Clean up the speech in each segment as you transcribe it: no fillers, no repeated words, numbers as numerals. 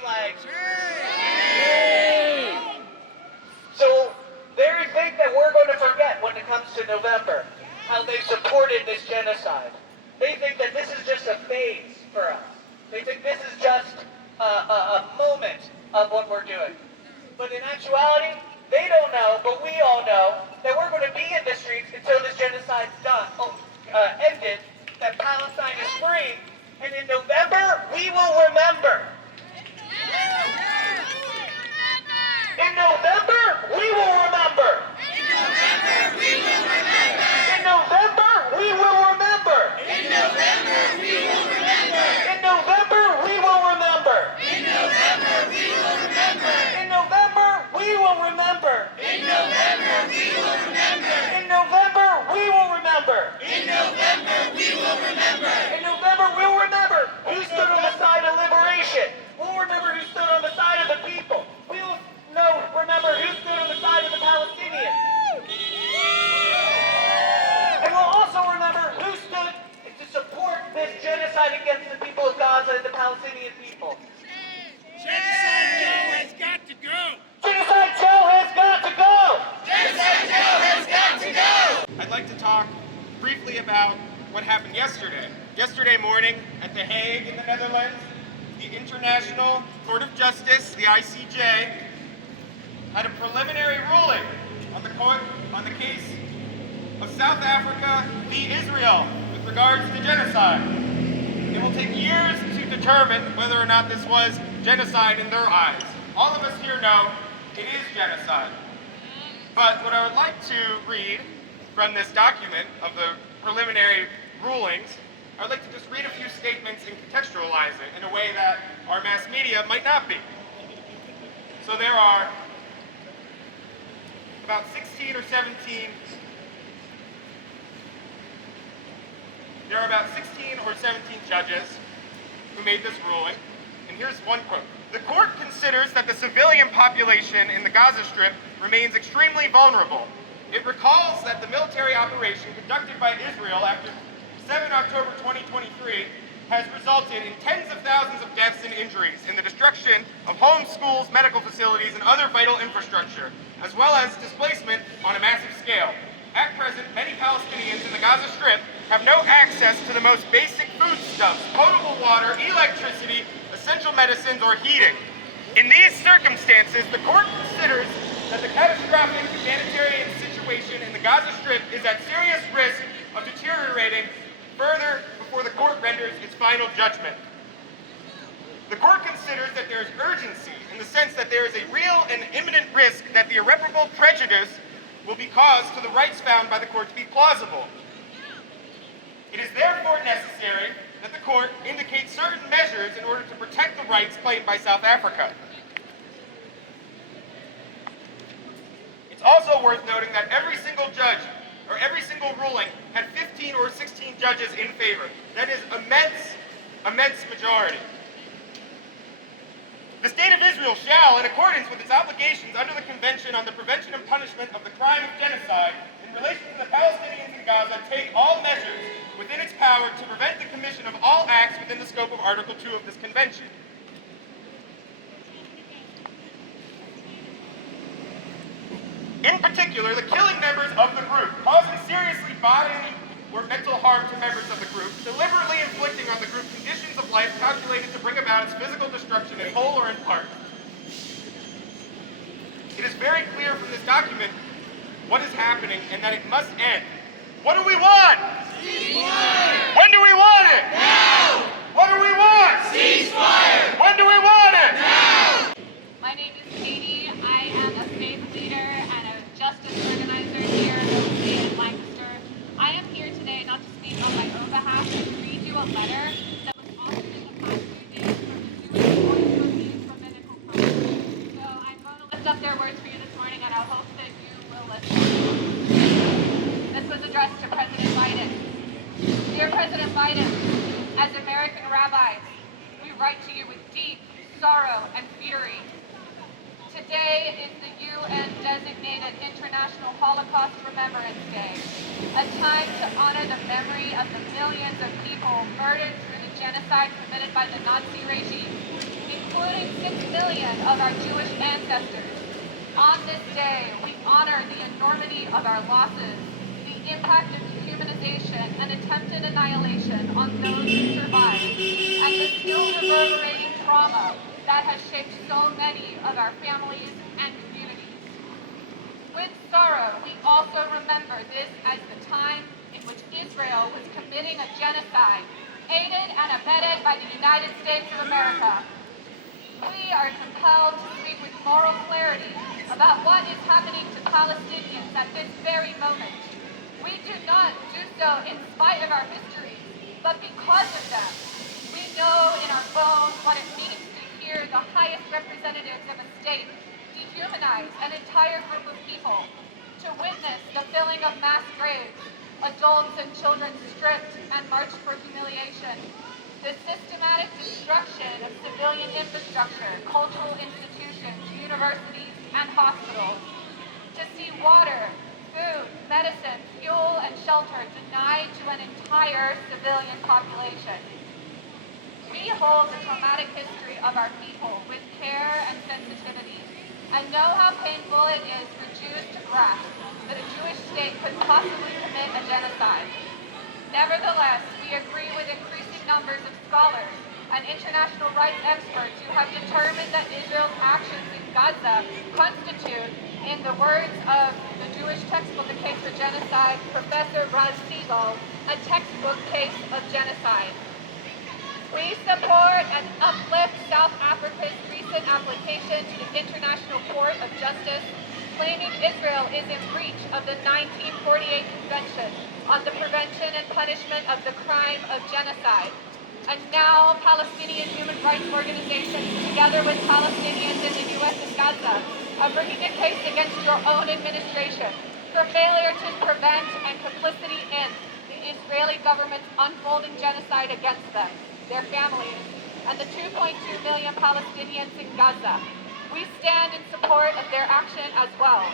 flags. So they think that we're going to forget when it comes to November how they supported this genocide. They think that this is just a phase for us. They think this is just a moment of what we're doing. But in actuality, they don't know, but we all know, that we're going to be in the streets until this genocide's done, ended, that Palestine is free, and in November, we will remember. In November, we will remember. In November, we will remember. In November, we will remember. In November, we will remember. In November, we will remember. In November, we will remember. In November, we will remember. In November, we will remember. In November, we will remember. In November, we will remember. In November, we'll remember who stood on the side of liberation. We'll remember who stood on the side of the people. We'll remember who stood on the side of the Palestinians. And we'll also remember who stood to support this genocide against the people of Gaza and the Palestinian people. Genocide Joe has got to go! Genocide Joe has got to go! Genocide Joe has got to go! I'd like to talk briefly about what happened yesterday. Yesterday morning at The Hague in the Netherlands, the International Court of Justice, the ICJ, had a preliminary ruling on the case of South Africa v. Israel with regards to genocide. It will take years to determine whether or not this was genocide in their eyes. All of us here know it is genocide. But what I would like to read from this document of the preliminary rulings, I'd like to just read a few statements and contextualize it in a way that our mass media might not be. So there are about 16 or 17 judges who made this ruling, and here's one quote. The court considers that the civilian population in the Gaza Strip remains extremely vulnerable. It recalls that the military operation conducted by Israel after 7 October 2023 has resulted in tens of thousands of deaths and injuries in the destruction of homes, schools, medical facilities, and other vital infrastructure, as well as displacement on a massive scale. At present, many Palestinians in the Gaza Strip have no access to the most basic foodstuffs, potable water, electricity, essential medicines, or heating. In these circumstances, the court considers that the catastrophic humanitarian situation in the Gaza Strip is at serious risk of deteriorating further before the court renders its final judgment. The court considers that there is urgency in the sense that there is a real and imminent risk that the irreparable prejudice will be caused to the rights found by the court to be plausible. It is therefore necessary that the court indicate certain measures in order to protect the rights claimed by South Africa. It's also worth noting that every single judge or every single ruling had 15 or 16 judges in favor. That is immense majority. The State of Israel shall, in accordance with its obligations under the Convention on the Prevention and Punishment of the Crime of Genocide, in relation to the Palestinians in Gaza, take all measures within its power to prevent the commission of all acts within the scope of Article 2 of this Convention. In particular, the killing members of the group, causing seriously bodily or mental harm to members of the group, deliberately inflicting on the group conditions of life calculated to bring about its physical destruction in whole or in part. It is very clear from this document what is happening and that it must end. What do we want? Ceasefire! When do we want it? Now! What do we want? Ceasefire! When do we want it? Now! My name is Katie. I am a faith leader and a justice organizer here in the state of Lancaster. I am here today not to speak on my own behalf, but to read you a letter that was authored in the past few days from the Jewish Voice Reviews Rabbinical Conference. So I'm going to lift up their words for you this morning, and I hope that you will listen. This was addressed to President Biden. Dear President Biden, as American rabbis, we write to you with deep sorrow and fury. Today is the UN-designated International Holocaust Remembrance Day, a time to honor the memory of the millions of people murdered through the genocide committed by the Nazi regime, including 6 million of our Jewish ancestors. On this day, we honor the enormity of our losses, the impact of dehumanization and attempted annihilation on those who survived, and the still reverberating trauma that has shaped so many of our families and communities. With sorrow, we also remember this as the time in which Israel was committing a genocide, aided and abetted by the United States of America. We are compelled to speak with moral clarity about what is happening to Palestinians at this very moment. We do not do so in spite of our histories, but because of them. We know in our bones what it means to hear the highest representatives of a state dehumanize an entire group of people, to witness the filling of mass graves, adults and children stripped and marched for humiliation, the systematic destruction of civilian infrastructure, cultural institutions, universities, and hospitals, to see water, food, medicine, fuel, and shelter denied to an entire civilian population. We hold the traumatic history of our people with care and sensitivity, and know how painful it is for Jews to grasp that a Jewish state could possibly commit a genocide. Nevertheless, we agree with increasing numbers of scholars and international rights experts who have determined that Israel's actions in Gaza constitute, in the words of the Jewish textbook, The Case for Genocide, Professor Raz Siegel, a textbook case of genocide. We support and uplift South Africa's recent application to the International Court of Justice, claiming Israel is in breach of the 1948 Convention on the Prevention and Punishment of the Crime of Genocide. And now Palestinian human rights organizations, together with Palestinians in the U.S. and Gaza, are bringing a case against your own administration for failure to prevent and complicity in the Israeli government's unfolding genocide against them, their families, and the 2.2 million Palestinians in Gaza. We stand in support of their action as well.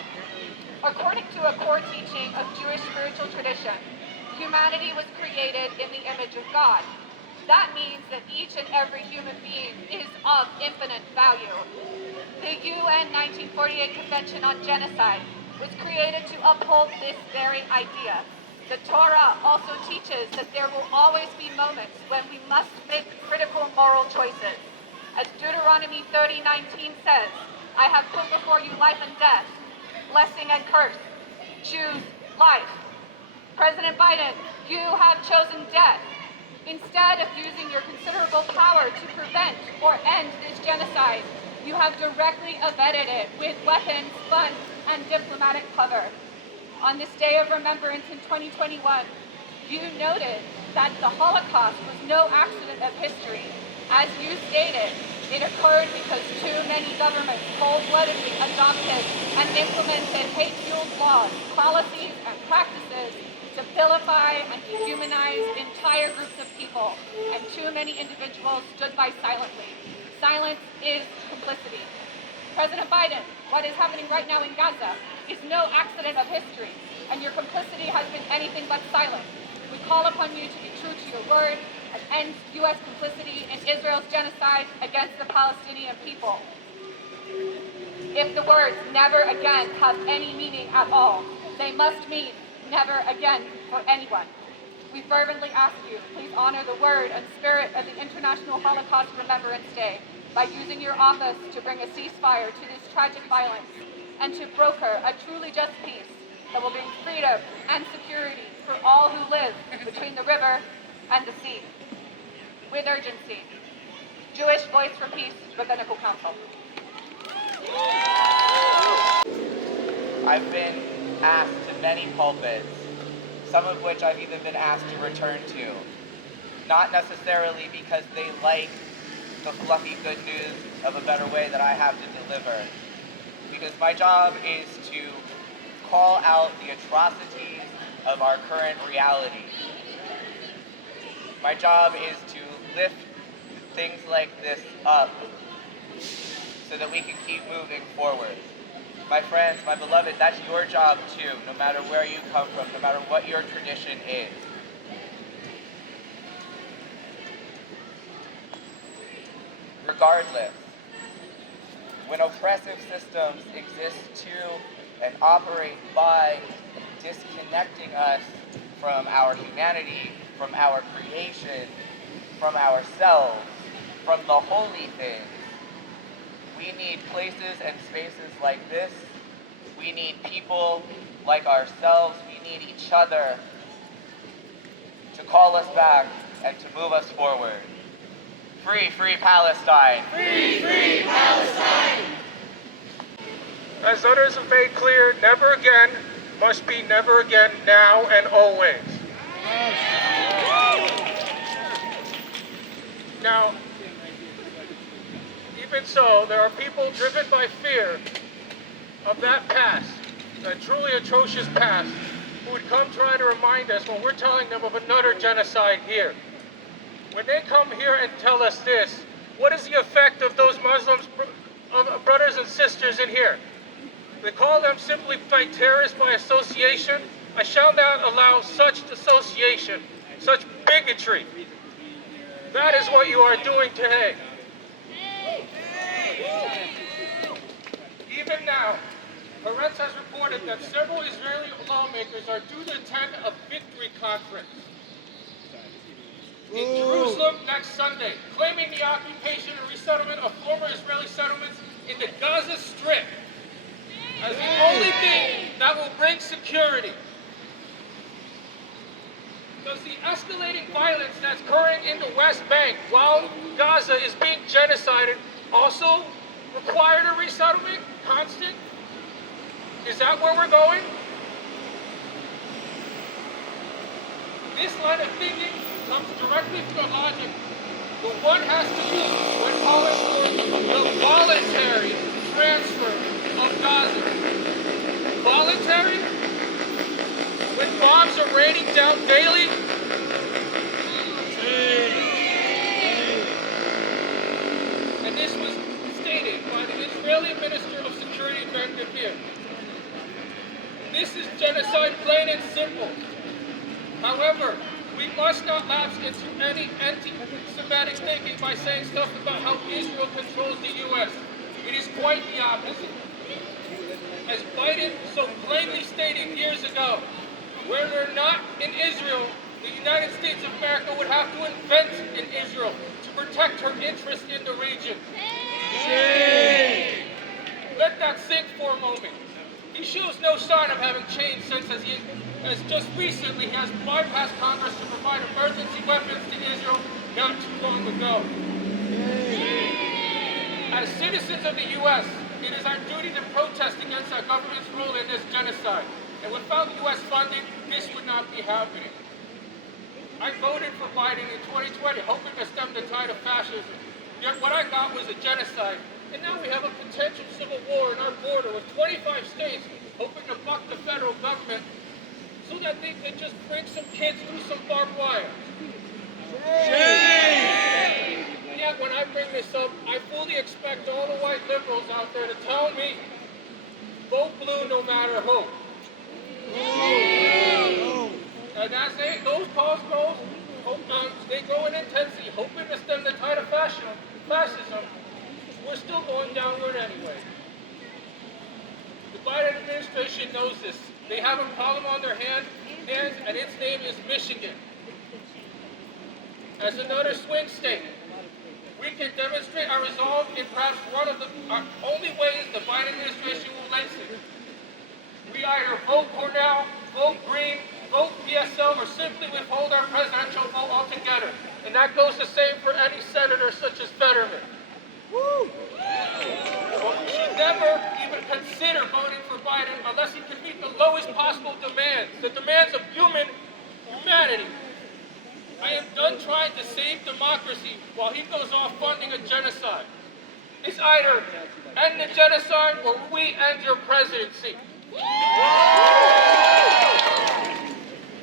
According to a core teaching of Jewish spiritual tradition, humanity was created in the image of God. That means that each and every human being is of infinite value. The UN 1948 Convention on Genocide was created to uphold this very idea. The Torah also teaches that there will always be moments when we must make critical moral choices. As Deuteronomy 30:19 says, I have put before you life and death, blessing and curse. Choose life. President Biden, you have chosen death. Instead of using your considerable power to prevent or end this genocide, you have directly abetted it with weapons, funds, and diplomatic cover. On this day of remembrance in 2021, you noted that the Holocaust was no accident of history. As you stated, it occurred because too many governments cold-bloodedly adopted and implemented hate-fueled laws, policies, and practices to vilify and dehumanize entire groups of people, and too many individuals stood by silently. Silence is complicity. President Biden, what is happening right now in Gaza is no accident of history, and your complicity has been anything but silent. We call upon you to be true to your word and end U.S. complicity in Israel's genocide against the Palestinian people. If the words never again have any meaning at all, they must mean never again for anyone. We fervently ask you, please honor the word and spirit of the International Holocaust Remembrance Day by using your office to bring a ceasefire to this tragic violence and to broker a truly just peace that will bring freedom and security for all who live between the river and the sea. With urgency, Jewish Voice for Peace, Rabbinical Council. I've been asked to many pulpits, some of which I've even been asked to return to. Not necessarily because they like the fluffy good news of a better way that I have to deliver, because my job is to call out the atrocities of our current reality. My job is to lift things like this up so that we can keep moving forward. My friends, my beloved, that's your job too, no matter where you come from, no matter what your tradition is. Regardless, when oppressive systems exist to and operate by disconnecting us from our humanity, from our creation, from ourselves, from the holy things. We need places and spaces like this. We need people like ourselves. We need each other to call us back and to move us forward. Free, free Palestine! Free, free Palestine! As others have made clear, never again must be never again, now and always. Now, even so, there are people driven by fear of that past, that truly atrocious past, who would come try to remind us when we're telling them of another genocide here. When they come here and tell us this, what is the effect of those Muslims, brothers and sisters in here? They call them simply terrorists by association. I shall not allow such association, such bigotry. That is what you are doing today. Even now, Haaretz has reported that several Israeli lawmakers are due to attend a victory conference in Jerusalem next Sunday, claiming the occupation and resettlement of former Israeli settlements in the Gaza Strip as the only thing that will bring security. Does the escalating violence that's occurring in the West Bank while Gaza is being genocided also require a resettlement? Constant? Is that where we're going? This line of thinking comes directly from the logic, but one has to be when calling for the voluntary transfer of Gaza. Voluntary? When bombs are raining down daily? And this was stated by the Israeli Minister of Security, Ben-Gvir. This is genocide, plain and simple. However, we must not lapse into any anti-Semitic thinking by saying stuff about how Israel controls the U.S. It is quite the opposite. As Biden so plainly stated years ago, where they're not in Israel, the United States of America would have to invent in Israel to protect her interest in the region. Let that sink for a moment. He shows no sign of having changed since as just recently he has bypassed Congress to provide emergency weapons to Israel not too long ago. As citizens of the U.S., it is our duty to protest against our government's role in this genocide. And without U.S. funding, this would not be happening. I voted for Biden in 2020, hoping to stem the tide of fascism. Yet what I got was a genocide. And now we have a potential civil war in our border with 25 states hoping to buck the federal government so that they can just bring some kids through some barbed wire. Yet when I bring this up, I fully expect all the white liberals out there to tell me, vote blue no matter who. And as those calls go, they go in intensity, hoping to stem the tide of fascism. We're still going downward anyway. The Biden administration knows this. They have a problem on their hands, and its name is Michigan. As another swing state, we can demonstrate our resolve in perhaps one of our only ways the Biden administration will listen. We either vote Cornell, vote Green, vote PSL, or simply withhold our presidential vote altogether. And that goes the same for any senator such as Fetterman. But we should never even consider voting for Biden unless he can meet the lowest possible demands, the demands of humanity. I am done trying to save democracy while he goes off funding a genocide. It's either end the genocide or we end your presidency.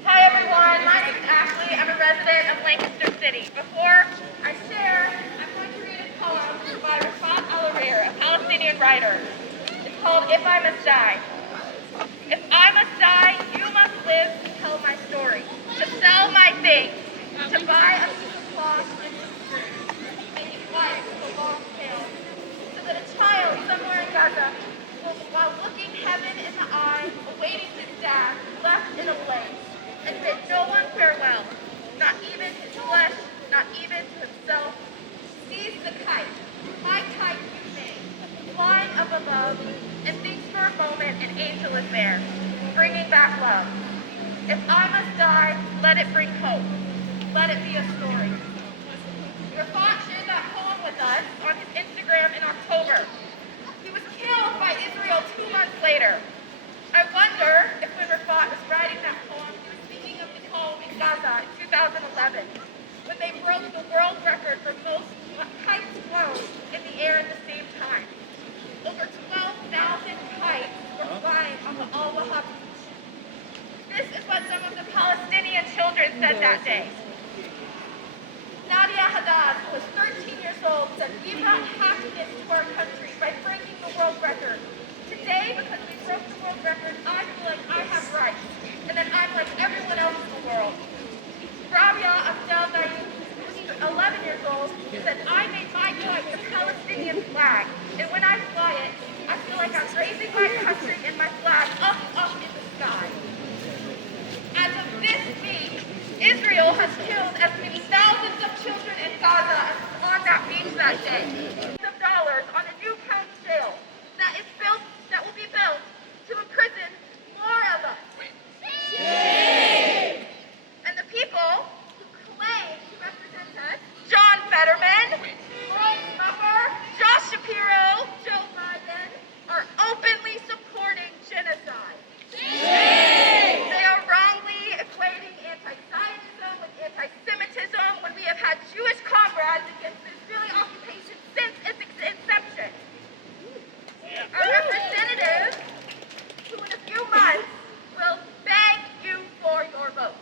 Hi everyone, my name is Ashley. I'm a resident of Lancaster City. Before I share, I'm going to read a poem by Rafat Al-Arir, a Palestinian writer. It's called If I Must Die. If I must die, you must live to tell my story, to sell my things, to buy a piece of cloth and some skirt, make it white with a long tail, so that a child someday while looking heaven in the eye, awaiting his dad, left in a blaze, and bid no one farewell, not even his flesh, not even to himself. Sees the kite, my kite you made, flying up above, and thinks for a moment an angel is there, bringing back love. If I must die, let it bring hope. Let it be a story. Rafat shared that poem with us on his Instagram in October. He was killed by Israel 2 months later. I wonder if when Rafat was writing that poem, he was thinking of the home in Gaza in 2011, when they broke the world record for most kites flown in the air at the same time. Over 12,000 kites were flying on the Al-Wahab beach. This is what some of the Palestinian children said that day. Nadia Haddad, who was 13 years old, said, "We brought happiness to our country by breaking the world record. Today, because we broke the world record, I feel like I have rights, and that I'm like everyone else in the world." Rabia Abdel Naim, who was 11 years old, said, "I made my kite the Palestinian flag, and when I fly it, I feel like I'm raising my country and my flag up in the sky." As of this week, Israel has killed as many thousands of children in Gaza as was on that beach that day. Millions of dollars on a new county jail that will be built to imprison more of us. And the people who claim to represent us, John Fetterman, Roy Muffer, Josh Shapiro, Joe Biden, are openly supporting genocide. They are wrongly equating anti-Zionism with anti-Semitism when we have had Jewish comrades against the Israeli occupation since its inception. Our representatives, who in a few months will beg you for your vote.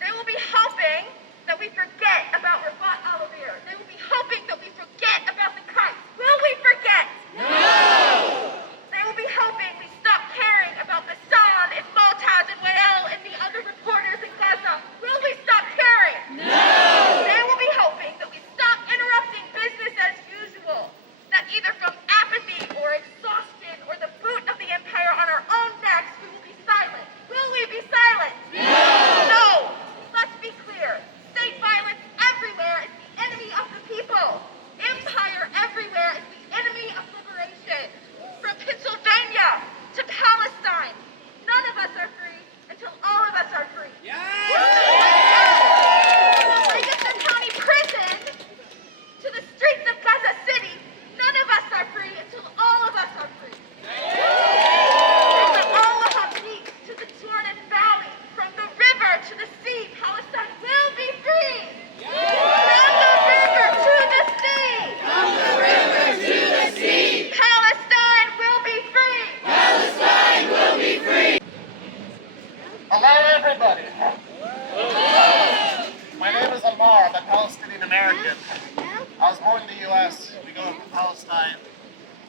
They will be hoping that we forget about Rafat al-Arir. They will be hoping that we forget about the kites. Will we forget? No! They will be hoping we stop caring about the San and Maltaz and Wael and the other reporters in Gaza. Will we stop caring? No! They will be hoping that we stop interrupting business as usual. That either from apathy or exhaustion or the boot of the empire on our own necks, we will be silent. Will we be silent? No! Let's be clear. State violence everywhere is the enemy of the people. Empire everywhere is the enemy of liberation. From Pennsylvania to Palestine, none of us are free until all of us are free. From Lancaster County Prison to the streets of Gaza City, none of us are free until all of us are free. From the Al-Wahab Beach to the Jordan Valley, from the river to the sea, Palestine will be free. From the river to the sea. From the river to the sea. Palestine will be free. Palestine will be free. Hello, everybody. My name is Amar. I'm a Palestinian American. I was born in the U.S. We go to Palestine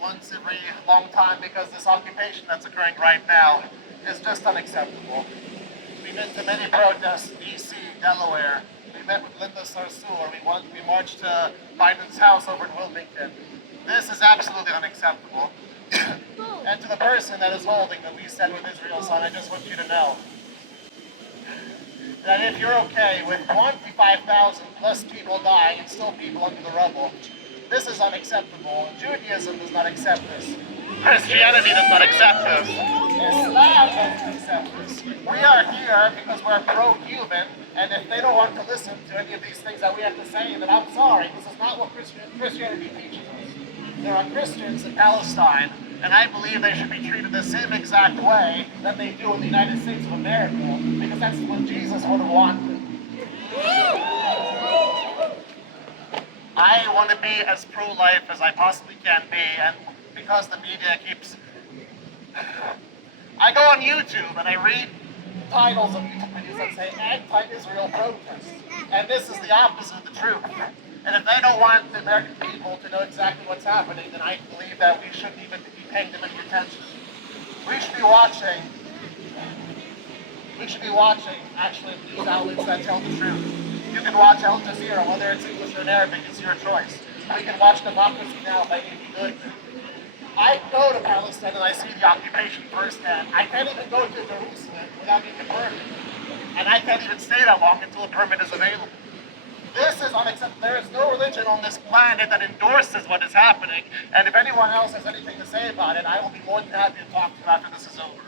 once every long time because this occupation that's occurring right now is just unacceptable. We've been to many protests in D.C., Delaware. We met with Linda Sarsour. We marched to Biden's house over in Wilmington. This is absolutely unacceptable. And to the person that is holding the We Stand With Israel sign, I just want you to know that if you're okay with 25,000 plus people dying and still people under the rubble, this is unacceptable. Judaism does not accept this. Christianity does not accept this. Islam doesn't accept this. We are here because we're pro-human, and if they don't want to listen to any of these things that we have to say, then I'm sorry. This is not what Christianity teaches us. There are Christians in Palestine, and I believe they should be treated the same exact way that they do in the United States of America, because that's what Jesus would have wanted. I want to be as pro-life as I possibly can be, and because the media keeps... I go on YouTube and I read titles of YouTube videos that say anti-Israel protests, and this is the opposite of the truth. And if they don't want the American people to know exactly what's happening, then I believe that we shouldn't even be paying them any attention. We should be watching actually news outlets that tell the truth. You can watch Al Jazeera, whether it's English or in Arabic, it's your choice. We can watch Democracy Now! By Amy Goodman. I go to Palestine and I see the occupation firsthand. I can't even go to Jerusalem without getting a permit. And I can't even stay that long until a permit is available. This is unacceptable. There is no religion on this planet that endorses what is happening. And if anyone else has anything to say about it, I will be more than happy to talk to them after this is over.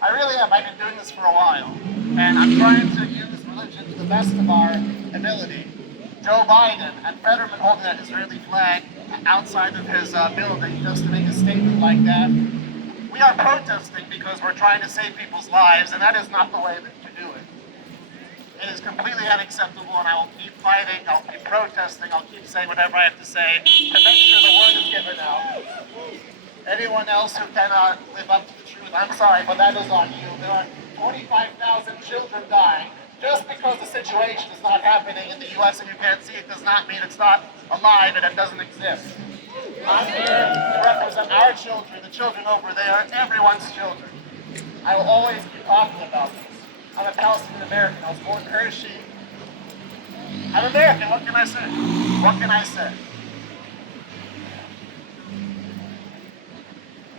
I really am. I've been doing this for a while. And I'm trying to use religion to the best of our ability. Joe Biden and Fetterman holding that Israeli flag outside of his building just to make a statement like that. We are protesting because we're trying to save people's lives, and that is not the way to do it. It is completely unacceptable, and I will keep fighting, I'll keep protesting, I'll keep saying whatever I have to say to make sure the word is given out. Anyone else who cannot live up to the truth, I'm sorry, but that is on you. There are 25,000 children dying. Just because the situation is not happening in the U.S. and you can't see it does not mean it's not alive and it doesn't exist. I'm here to represent our children, the children over there, everyone's children. I will always keep talking about this. I'm a Palestinian American. I was born in Hershey. I'm American. What can I say? What can I say?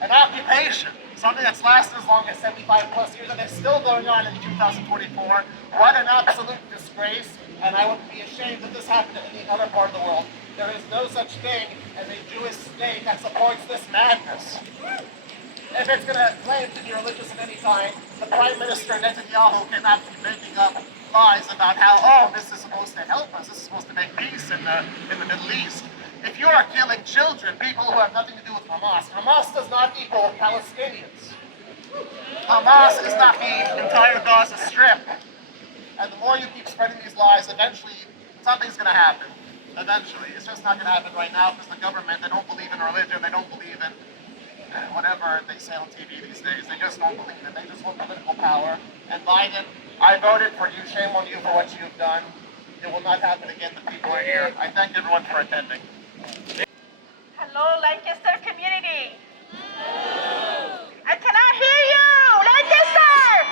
An occupation, something that's lasted as long as 75 plus years, and it's still going on in 2024. What an absolute disgrace, and I wouldn't be ashamed if this happened in any other part of the world. There is no such thing as a Jewish state that supports this madness. If it's going to claim to be religious at any time, the Prime Minister Netanyahu cannot be making up lies about how, oh, this is supposed to help us, this is supposed to make peace in the Middle East. If you are killing children, people who have nothing to do with Hamas, Hamas does not equal Palestinians. Hamas is not the entire Gaza Strip. And the more you keep spreading these lies, eventually something's going to happen. Eventually. It's just not going to happen right now because the government, they don't believe in religion, they don't believe in whatever they say on TV these days. They just don't believe it. They just want political power. And Biden, I voted for you. Shame on you for what you've done. It will not happen again. The people are here. I thank everyone for attending. Hello, Lancaster community. I cannot hear you. Lancaster!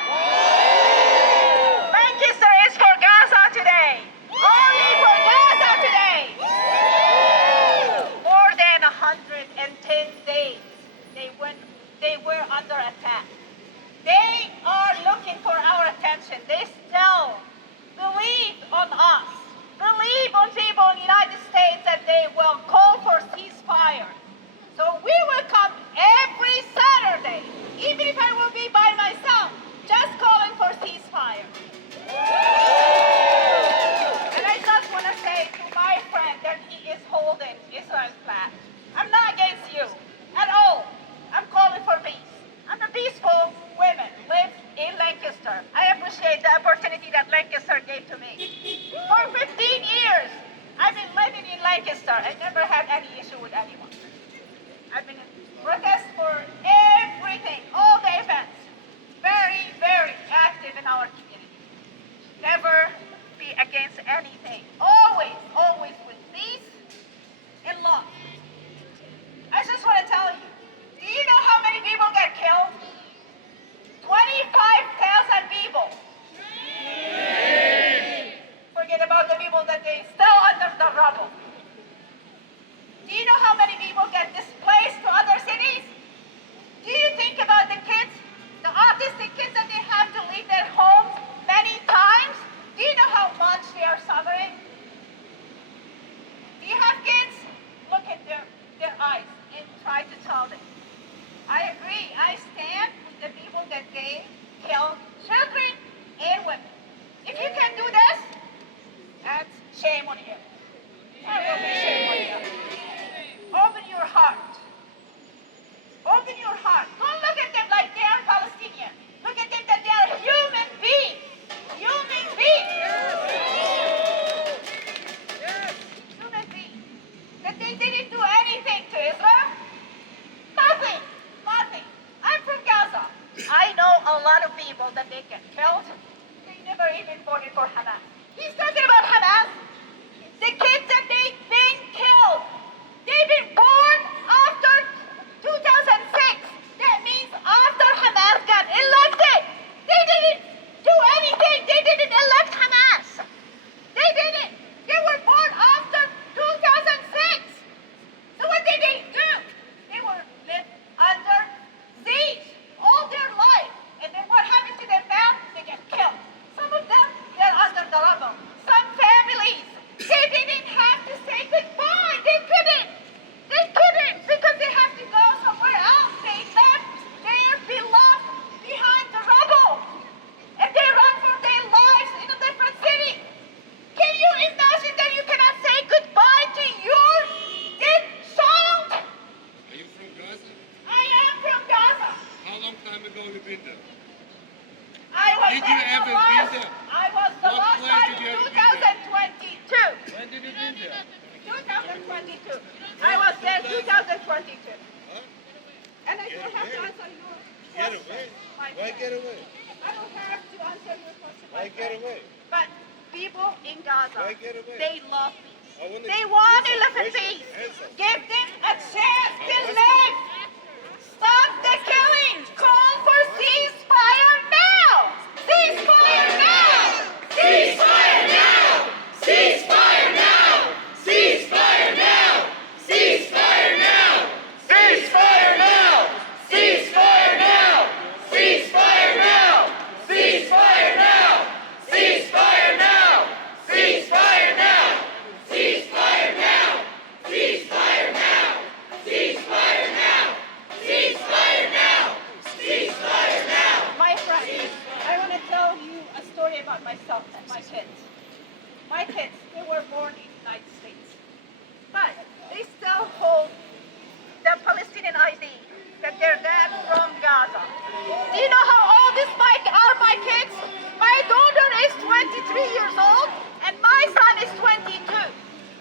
Lancaster is for Gaza today. Only for Gaza today. More than 110 days they were under attack. They are looking for our attention. They still believe on us. Believe on people in the United States that they will call for ceasefire. So we will come every Saturday, even if I will be by myself, just calling for ceasefire. And I just want to say to my friend that he is holding Israel's flag, I'm not against you at all. I'm calling for peace. I'm a peaceful woman, live in Lancaster. I appreciate the opportunity that Lancaster gave to me. For 15 years, I've been living in Lancaster. I never had any issue with anyone. I've been in protest for everything, all the events. Very, very active in our community. Never be against anything. Always, always with peace and love. I just want to tell you, do you know how many people got killed? 25,000 people. Forget about the people that they still under the rubble. Do you know how many people get displaced to other cities? Do you think about the kids, the autistic kids that they have to leave their homes many times? Do you know how much they are suffering? Do you have kids? Look at their eyes and try to tell them. I agree. I stand with the people that they kill children and women. If you can do this, that's shame on you. That will be shame on you. Open your heart. Open your heart. Don't look at them like they are Palestinian. Look at them that they are human beings. Human beings. Human beings. That they didn't do anything to Israel. Nothing. Nothing. I'm from Gaza. I know a lot of people that they get killed. They never even voted for Hamas. He's talking about Hamas. The kids that they've been killed. They've been born after 2006. That means after Hamas got elected. They didn't do anything. They didn't elect Hamas. They didn't. They were born after 2006. So what did they do? They were 22. Huh? And I don't have to away. answer your Get question. away. my Why friend. get away? I don't have to answer your question. Why my get friend. away? But people in Gaza, Why get away? they love peace. I wanna They do want to something. live in Raise your peace. hands up. Give them a chance to I'm live. Stop the killing. Call for ceasefire now. Ceasefire now. Ceasefire now! Ceasefire now! Ceasefire now! Ceasefire now! Ceasefire now! Ceasefire now! Ceasefire now! Ceasefire now! Ceasefire now! Ceasefire now! Ceasefire now! Ceasefire now! Ceasefire now! Ceasefire now! Ceasefire now! My friends, I want to tell you a story about myself and my kids. My kids, they were born in the United States, but they still hold the Palestinian ID that they're dad from Gaza. Do you know how old are my kids? My daughter is 23 years old, and my son is 22.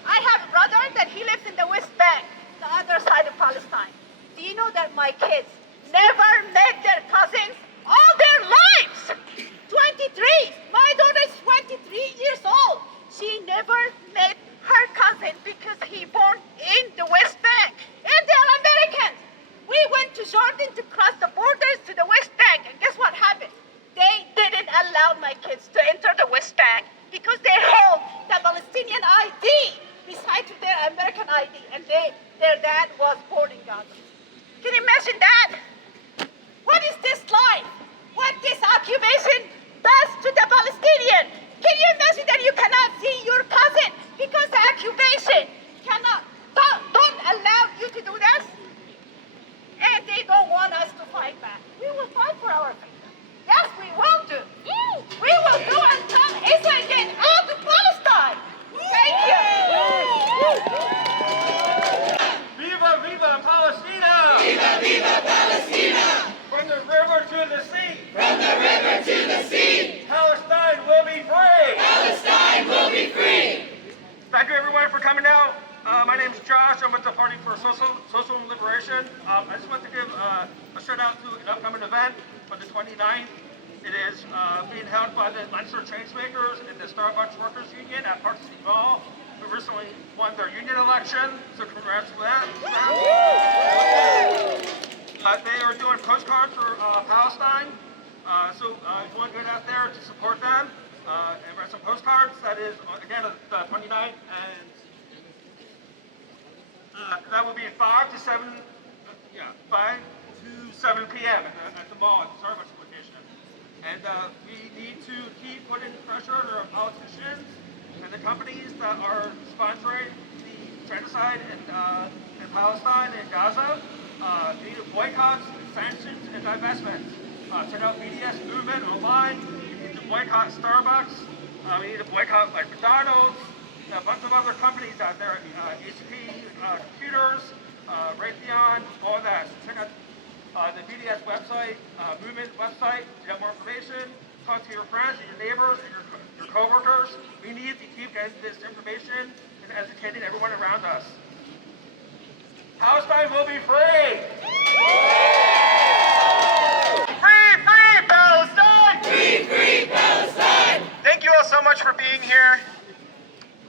I have a brother that he lives in the West Bank, the other side of Palestine. Do you know that my kids never met their cousins all their lives? 23. My daughter is 23 years old. She never met her cousin because he born in the West Bank. And they're Americans. We went to Jordan to cross the borders to the West Bank. And guess what happened? They didn't allow my kids to enter the West Bank because they hold the Palestinian ID beside to their American ID. And their dad was born in Gaza. Can you imagine that? What is this life? What this occupation does to the Palestinian? Can you imagine that you cannot see your cousin because the occupation don't allow you to do this? And they don't want us to fight back. We will fight for our freedom. Yes, we will do. We will do until Israel gets out of Palestine. Thank you. Viva, viva Palestina! Viva, viva Palestina! From the river to the sea, From the river to the sea, Palestine will be free! Palestine will be free! Thank you everyone for coming out. My name is Josh. I'm with the Party for Social Liberation. I just want to give a shout out to an upcoming event on the 29th. It is being held by the Lancaster Changemakers and the Starbucks Workers Union at Park City Mall, who recently won their union election. So congrats to that. They are doing postcards for Palestine. So if you want to go out there to support them and write some postcards, that is again the 29th, and that will be 5 to 7 p.m. at the mall, at the Starbucks location. And we need to keep putting pressure on our politicians and the companies that are sponsoring the genocide in Palestine and Gaza. We need to boycott, sanctions, and divestments. Check out BDS movement online. We need to boycott Starbucks. We need to boycott like McDonald's. A bunch of other companies out there, HP Computers, Raytheon, all that. So check out the BDS website, movement website to get more information. Talk to your friends and your neighbors and your coworkers. We need to keep getting this information and educating everyone around us. Palestine will be free! Free, free Palestine! Free, free Palestine! Thank you all so much for being here.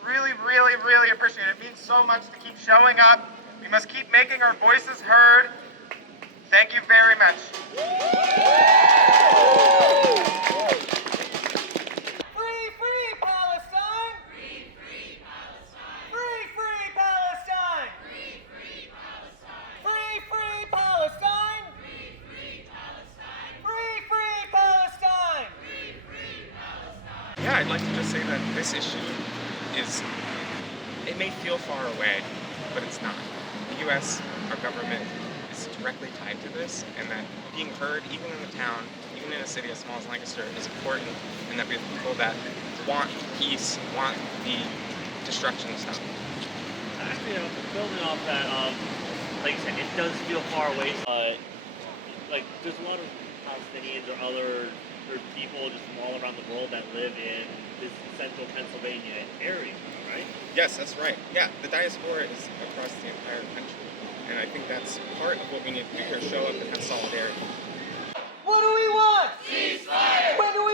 Really, really, really appreciate it. It means so much to keep showing up. We must keep making our voices heard. Thank you very much. Free, free Palestine! Free, free Palestine! Free, free Palestine! Free, free Palestine! Free, free Palestine! Free, free Palestine! Free, free Palestine! Free, free Palestine! Yeah, I'd like to just say that this issue it may feel far away, but it's not. The U.S., our government, is directly tied to this, and that being heard, even in a town, even in a city as small as Lancaster, is important, and that we have people that want peace, want the destruction to stop. Actually, building off that, like I said, it does feel far away. Like, there's a lot of Palestinians or other people just from all around the world that live in this central Pennsylvania area, right? Yes, that's right. Yeah, the diaspora is across the entire country, and I think that's part of what we need to do here, show up and have solidarity. What do we want? Ceasefire! When do we